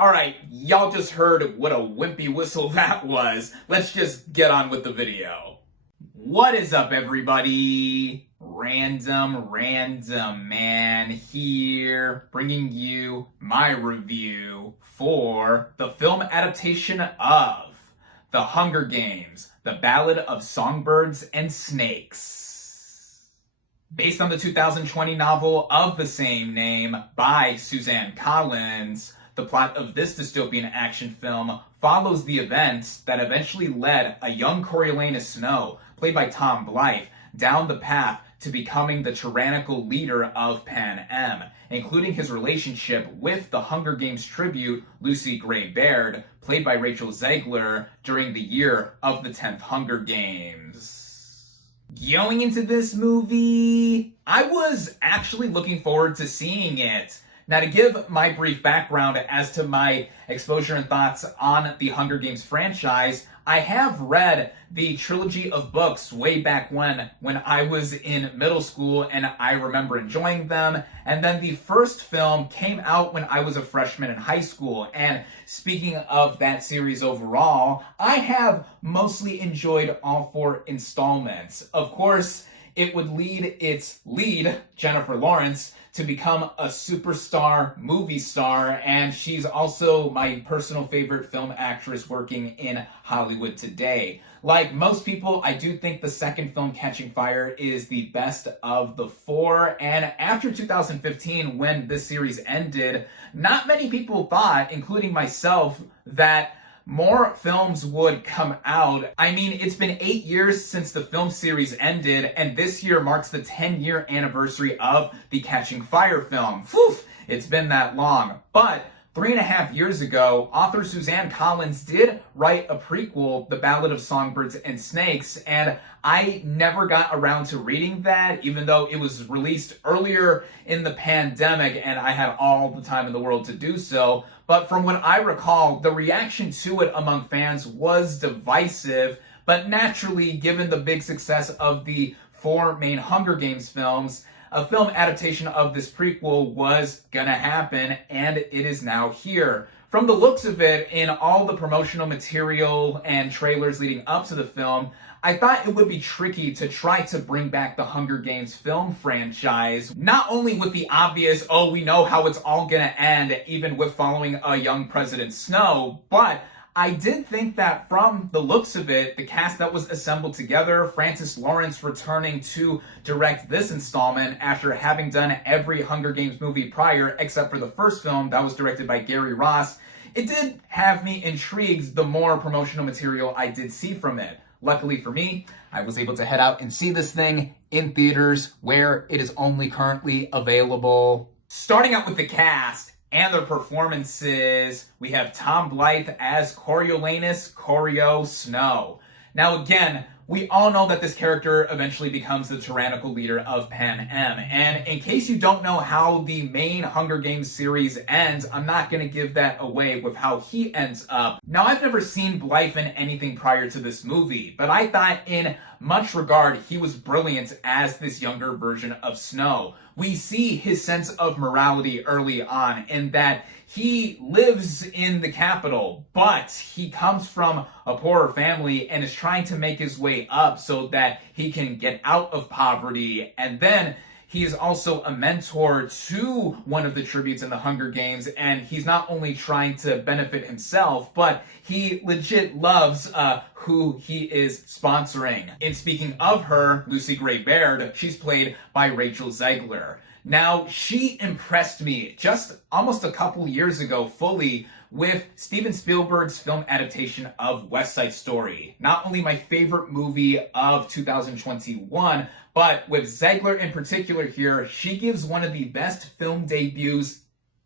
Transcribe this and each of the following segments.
Alright, y'all just heard what a wimpy whistle that was. Let's just get on with the video. What is up, everybody? Random Man here, bringing you my review for the film adaptation of The Hunger Games, The Ballad of Songbirds and Snakes. Based on the 2020 novel of the same name by Suzanne Collins, the plot of this dystopian action film follows the events that eventually led a young Coriolanus Snow, played by Tom Blythe, down the path to becoming the tyrannical leader of Panem, including his relationship with the Hunger Games tribute Lucy Gray Baird, played by Rachel Zegler, during the year of the 10th Hunger Games. Going into this movie, I was actually looking forward to seeing it. Now, to give my brief background as to my exposure and thoughts on the Hunger Games franchise, I have read the trilogy of books way back when I was in middle school, and I remember enjoying them. And then the first film came out when I was a freshman in high school. And speaking of that series overall, I have mostly enjoyed all 4 installments. Of course, it would lead its lead, Jennifer Lawrence, to become a superstar movie star, and she's also my personal favorite film actress working in Hollywood today. Like most people, I do think the second film, Catching Fire, is the best of the 4, and after 2015, when this series ended, not many people thought, including myself, that more films would come out. I mean, it's been 8 years since the film series ended, and this year marks the 10-year anniversary of the Catching Fire film. Phew, it's been that long. But 3.5 years ago, author Suzanne Collins did write a prequel, The Ballad of Songbirds and Snakes, and I never got around to reading that, even though it was released earlier in the pandemic and I had all the time in the world to do so. But from what I recall, the reaction to it among fans was divisive, but naturally, given the big success of the 4 main Hunger Games films, a film adaptation of this prequel was gonna happen, and it is now here. From the looks of it, in all the promotional material and trailers leading up to the film, I thought it would be tricky to try to bring back the Hunger Games film franchise, not only with the obvious, oh, we know how it's all gonna end, even with following a young President Snow, but I did think that from the looks of it, the cast that was assembled together, Francis Lawrence returning to direct this installment after having done every Hunger Games movie prior, except for the first film that was directed by Gary Ross, it did have me intrigued the more promotional material I did see from it. Luckily for me, I was able to head out and see this thing in theaters where it is only currently available. Starting out with the cast and their performances, we have Tom Blythe as Coriolanus Corio Snow. Now again, we all know that this character eventually becomes the tyrannical leader of Panem. And in case you don't know how the main Hunger Games series ends, I'm not going to give that away with how he ends up. Now, I've never seen Blythe in anything prior to this movie, but I thought in much regard he was brilliant as this younger version of Snow. We see his sense of morality early on in that he lives in the capital, but he comes from a poorer family and is trying to make his way up so that he can get out of poverty. And then he is also a mentor to one of the tributes in the Hunger Games, and he's not only trying to benefit himself, but he legit loves who he is sponsoring. And speaking of her, Lucy Gray Baird, she's played by Rachel Zegler. Now, she impressed me just almost a couple years ago fully with Steven Spielberg's film adaptation of West Side Story. Not only my favorite movie of 2021, but with Zegler in particular here, she gives one of the best film debuts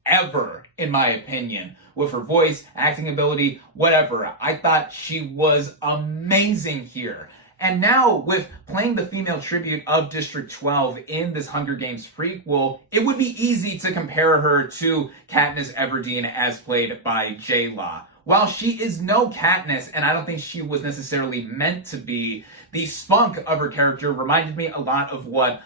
ever, in my opinion. With her voice, acting ability, whatever. I thought she was amazing here. And now, with playing the female tribute of District 12 in this Hunger Games prequel, it would be easy to compare her to Katniss Everdeen as played by J-Law. while she is no Katniss, and I don't think she was necessarily meant to be, the spunk of her character reminded me a lot of what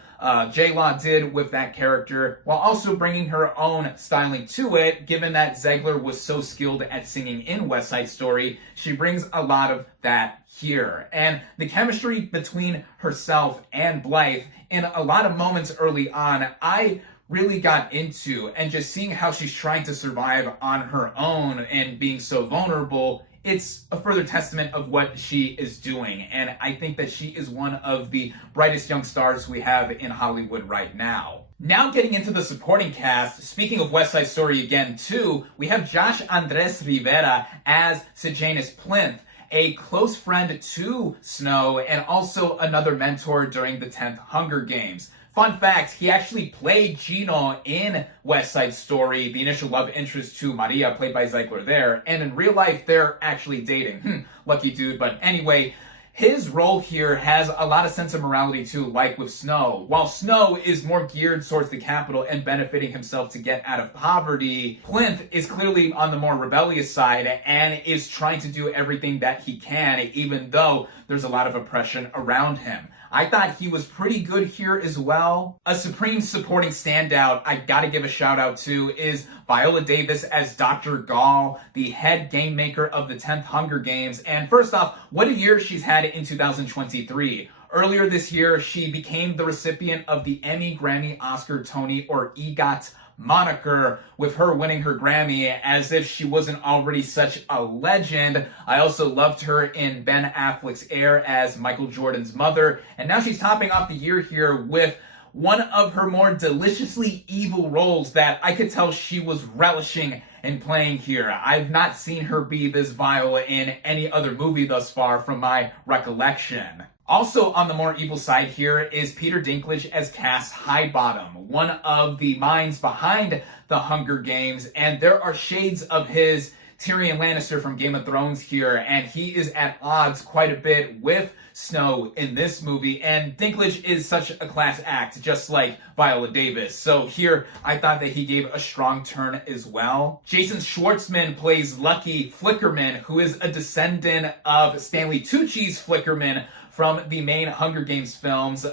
J-Law did with that character, while also bringing her own styling to it. Given that Zegler was so skilled at singing in West Side Story, she brings a lot of that here. And the chemistry between herself and Blythe in a lot of moments early on, I really got into, and just seeing how she's trying to survive on her own and being so vulnerable, it's a further testament of what she is doing. And I think that she is one of the brightest young stars we have in Hollywood right now. Now getting into the supporting cast, speaking of West Side Story again too, we have Josh Andres Rivera as Sejanus Plinth, a close friend to Snow and also another mentor during the 10th Hunger Games. Fun fact, he actually played Gino in West Side Story, the initial love interest to Maria, played by Zegler there, and in real life, they're actually dating. Lucky dude, but anyway, his role here has a lot of sense of morality too, like with Snow. While Snow is more geared towards the capital and benefiting himself to get out of poverty, Plinth is clearly on the more rebellious side and is trying to do everything that he can, even though there's a lot of oppression around him. I thought he was pretty good here as well. A supreme supporting standout I gotta give a shout out to is Viola Davis as Dr. Gall, the head game maker of the 10th Hunger Games. And first off, what a year she's had in 2023. Earlier this year, she became the recipient of the Emmy, Grammy, Oscar, Tony, or EGOT moniker, with her winning her Grammy, as if she wasn't already such a legend. I also loved her in Ben Affleck's Air as Michael Jordan's mother, and now she's topping off the year here with one of her more deliciously evil roles that I could tell she was relishing in playing here. I've not seen her be this vile in any other movie thus far from my recollection. Also on the more evil side here is Peter Dinklage as Cass Highbottom, one of the minds behind the Hunger Games, and there are shades of his Tyrion Lannister from Game of Thrones here, and he is at odds quite a bit with Snow in this movie, and Dinklage is such a class act, just like Viola Davis. So here, I thought that he gave a strong turn as well. Jason Schwartzman plays Lucky Flickerman, who is a descendant of Stanley Tucci's Flickerman from the main Hunger Games films.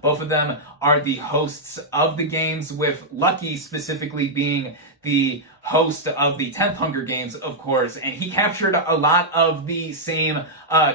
Both of them are the hosts of the games, with Lucky specifically being the host of the 10th Hunger Games, of course, and he captured a lot of the same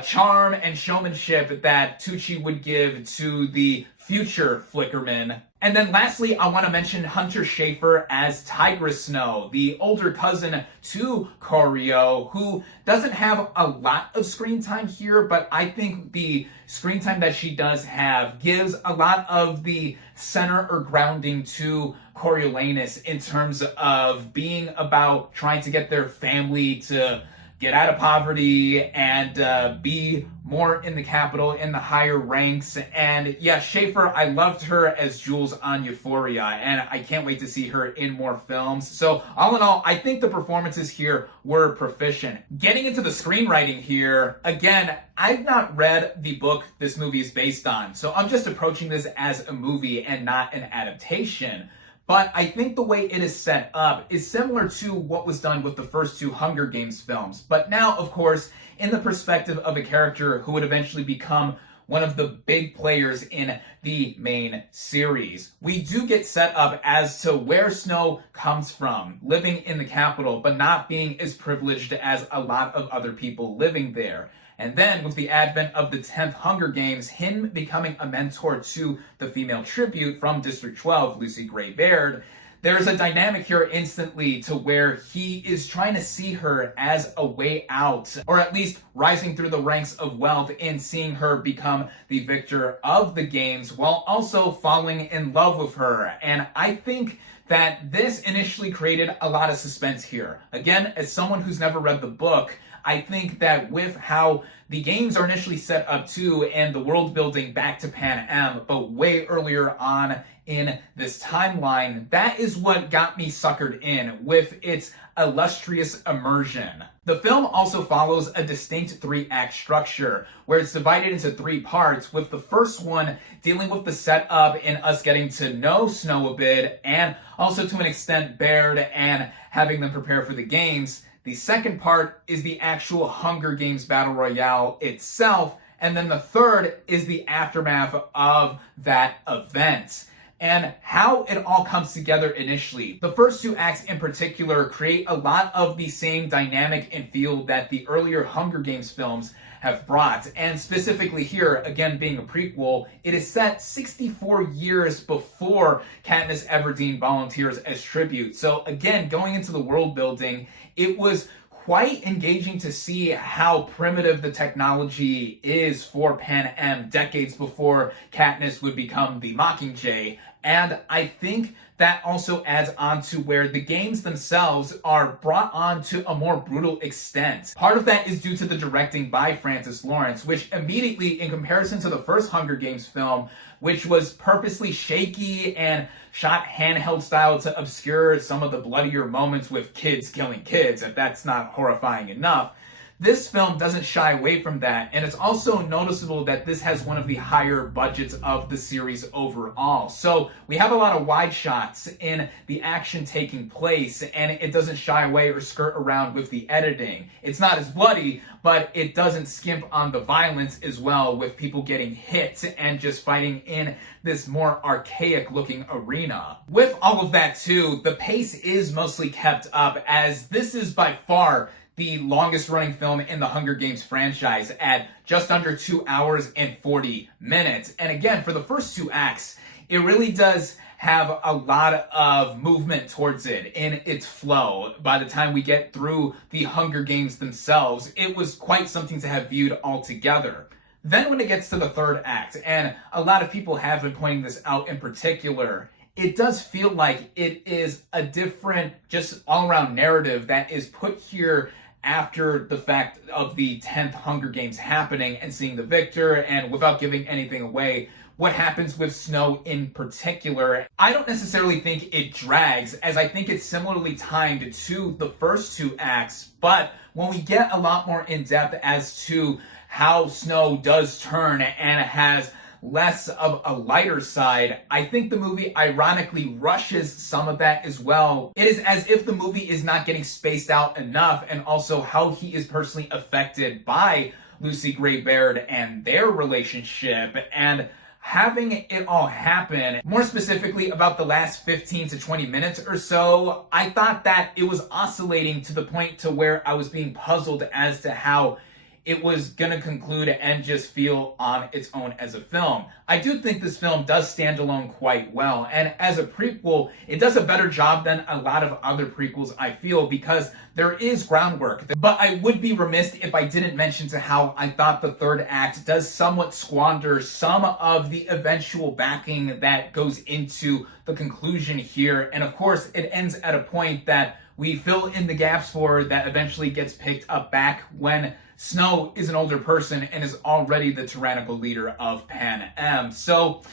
charm and showmanship that Tucci would give to the future Flickerman. And then lastly, I want to mention Hunter Schafer as Tigress Snow, the older cousin to Corio, who doesn't have a lot of screen time here, but I think the screen time that she does have gives a lot of the center or grounding to Coriolanus in terms of being about trying to get their family to get out of poverty and be more in the capital, in the higher ranks. And yeah, Schaefer, I loved her as Jules on Euphoria, and I can't wait to see her in more films. So all in all, I think the performances here were proficient. Getting into the screenwriting here, again, I've not read the book this movie is based on, so I'm just approaching this as a movie and not an adaptation. But I think the way it is set up is similar to what was done with the first two Hunger Games films. But now, of course, in the perspective of a character who would eventually become one of the big players in the main series. We do get set up as to where Snow comes from, living in the capital, but not being as privileged as a lot of other people living there. And then with the advent of the 10th Hunger Games, him becoming a mentor to the female tribute from District 12, Lucy Gray Baird, there's a dynamic here instantly to where he is trying to see her as a way out, or at least rising through the ranks of wealth and seeing her become the victor of the games while also falling in love with her. And I think that this initially created a lot of suspense here. Again, as someone who's never read the book, I think that with how the games are initially set up too, and the world building back to Pan Am, but way earlier on in this timeline, that is what got me suckered in with its illustrious immersion. The film also follows a distinct 3-act structure, where it's divided into 3 parts, with the first one dealing with the setup and us getting to know Snow a bit, and also to an extent Baird and having them prepare for the games. The second part is the actual Hunger Games Battle Royale itself. And then the third is the aftermath of that event and how it all comes together initially. The first two acts in particular create a lot of the same dynamic and feel that the earlier Hunger Games films have brought. And specifically here, again being a prequel, it is set 64 years before Katniss Everdeen volunteers as tribute. So again, going into the world building, it was quite engaging to see how primitive the technology is for Panem decades before Katniss would become the Mockingjay. And I think that also adds on to where the games themselves are brought on to a more brutal extent. Part of that is due to the directing by Francis Lawrence, which immediately, in comparison to the first Hunger Games film, which was purposely shaky and shot handheld style to obscure some of the bloodier moments with kids killing kids, if that's not horrifying enough. This film doesn't shy away from that, and it's also noticeable that this has one of the higher budgets of the series overall. So we have a lot of wide shots in the action taking place, and it doesn't shy away or skirt around with the editing. It's not as bloody, but it doesn't skimp on the violence as well, with people getting hit and just fighting in this more archaic looking arena. With all of that too, the pace is mostly kept up, as this is by far the longest running film in the Hunger Games franchise at just under 2 hours and 40 minutes. And again, for the first two acts, it really does have a lot of movement towards it in its flow. By the time we get through the Hunger Games themselves, it was quite something to have viewed altogether. Then when it gets to the third act, and a lot of people have been pointing this out in particular, it does feel like it is a different, just all-around narrative that is put here after the fact of the 10th Hunger Games happening and seeing the victor, and without giving anything away, what happens with Snow in particular. I don't necessarily think it drags, as I think it's similarly timed to the first two acts, but when we get a lot more in depth as to how Snow does turn and has less of a lighter side, I think the movie ironically rushes some of that as well. It is as if the movie is not getting spaced out enough, and also how he is personally affected by Lucy Gray Baird and their relationship, and having it all happen, more specifically about the last 15 to 20 minutes or so, I thought that it was oscillating to the point to where I was being puzzled as to how it was gonna conclude and just feel on its own as a film. I do think this film does stand alone quite well, and as a prequel, it does a better job than a lot of other prequels, I feel, because there is groundwork. But I would be remiss if I didn't mention to how I thought the third act does somewhat squander some of the eventual backing that goes into the conclusion here, and of course, it ends at a point that we fill in the gaps for that eventually gets picked up back when Snow is an older person and is already the tyrannical leader of Panem. So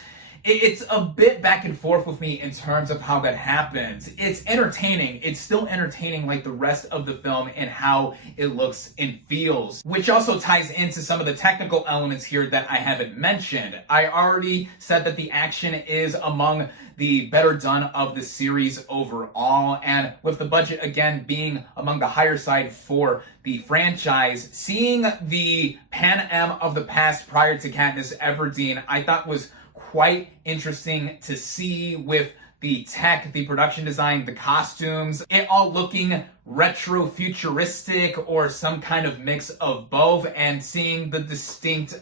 it's a bit back and forth with me in terms of how that happens. It's entertaining. It's still entertaining like the rest of the film and how it looks and feels, which also ties into some of the technical elements here that I haven't mentioned. I already said that the action is among the better done of the series overall, and with the budget again being among the higher side for the franchise, seeing the Panem of the past prior to Katniss Everdeen, I thought was quite interesting to see, with the tech, the production design, the costumes, it all looking retro-futuristic or some kind of mix of both, and seeing the distinct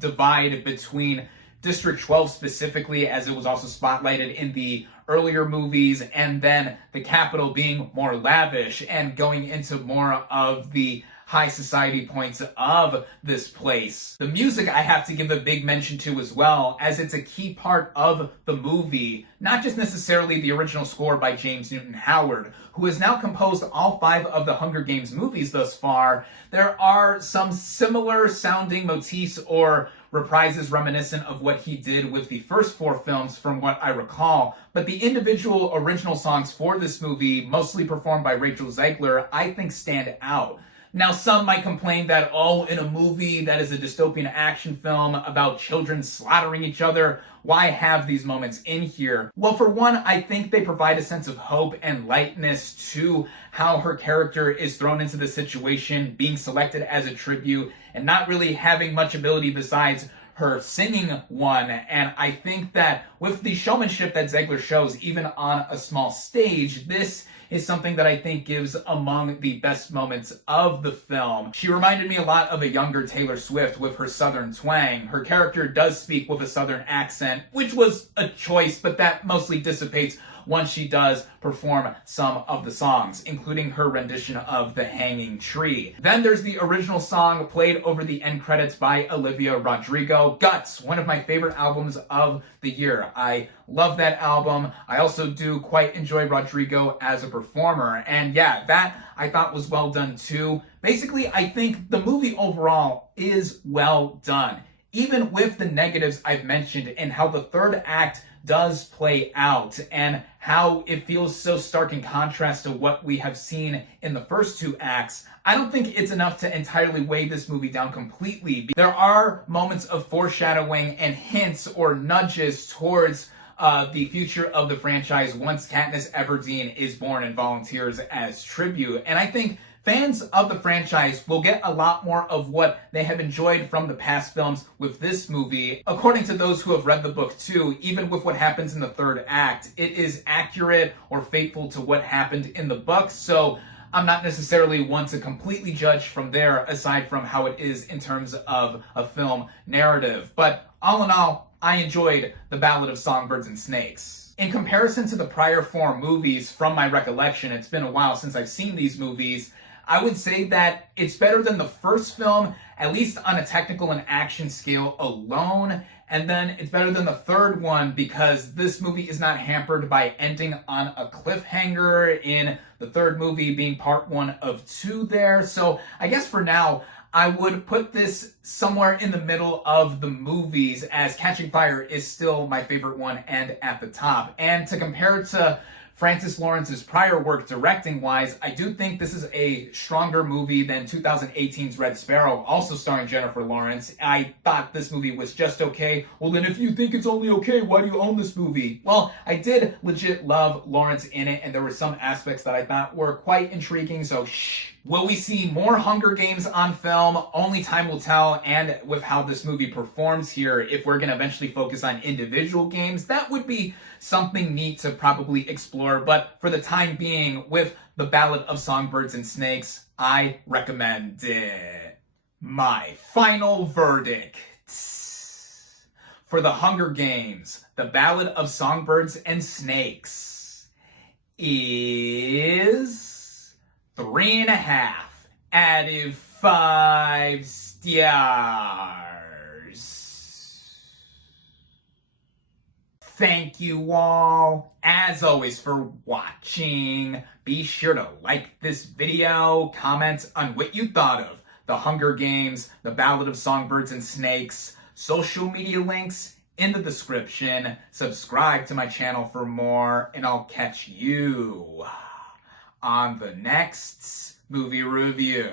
divide between District 12 specifically, as it was also spotlighted in the earlier movies, and then the capital being more lavish and going into more of the high society points of this place. The music I have to give a big mention to as well, as it's a key part of the movie, not just necessarily the original score by James Newton Howard, who has now composed all 5 of the Hunger Games movies thus far. There are some similar sounding motifs or reprises reminiscent of what he did with the first 4 films from what I recall, but the individual original songs for this movie, mostly performed by Rachel Zegler, I think stand out. Now, some might complain that, oh, in a movie that is a dystopian action film about children slaughtering each other, why have these moments in here? Well, for one, I think they provide a sense of hope and lightness to how her character is thrown into the situation, being selected as a tribute, and not really having much ability besides her singing one. And I think that with the showmanship that Zegler shows, even on a small stage, this is something that I think gives among the best moments of the film. She reminded me a lot of a younger Taylor Swift with her southern twang. Her character does speak with a southern accent, which was a choice, but that mostly dissipates once she does perform some of the songs, including her rendition of The Hanging Tree. Then there's the original song played over the end credits by Olivia Rodrigo, Guts, one of my favorite albums of the year. I love that album. I also do quite enjoy Rodrigo as a performer, and yeah, that I thought was well done too. Basically, I think the movie overall is well done, even with the negatives I've mentioned and how the third act does play out and how it feels so stark in contrast to what we have seen in the first two acts. I don't think it's enough to entirely weigh this movie down completely. There are moments of foreshadowing and hints or nudges towards the future of the franchise once Katniss Everdeen is born and volunteers as tribute. And I think fans of the franchise will get a lot more of what they have enjoyed from the past films with this movie. According to those who have read the book too, even with what happens in the third act, it is accurate or faithful to what happened in the book, so I'm not necessarily one to completely judge from there, aside from how it is in terms of a film narrative. But all in all, I enjoyed The Ballad of Songbirds and Snakes. In comparison to the prior four movies, from my recollection, it's been a while since I've seen these movies, I would say that it's better than the first film, at least on a technical and action scale alone. And then it's better than the third one because this movie is not hampered by ending on a cliffhanger, in the third movie being part one of two there. So I guess for now, I would put this somewhere in the middle of the movies, as Catching Fire is still my favorite one and at the top. And to compare it to Francis Lawrence's prior work directing-wise, I do think this is a stronger movie than 2018's Red Sparrow, also starring Jennifer Lawrence. I thought this movie was just okay. Well, then if you think it's only okay, why do you own this movie? Well, I did legit love Lawrence in it, and there were some aspects that I thought were quite intriguing, so shh. Will we see more Hunger Games on film? Only time will tell, and with how this movie performs here, if we're going to eventually focus on individual games, that would be something neat to probably explore. But for the time being, with The Ballad of Songbirds and Snakes, I recommend it. My final verdict for The Hunger Games, The Ballad of Songbirds and Snakes is 3.5 out of 5 stars. Thank you all, as always, for watching. Be sure to like this video, comment on what you thought of The Hunger Games, The Ballad of Songbirds and Snakes, social media links in the description. Subscribe to my channel for more, and I'll catch you on the next movie review.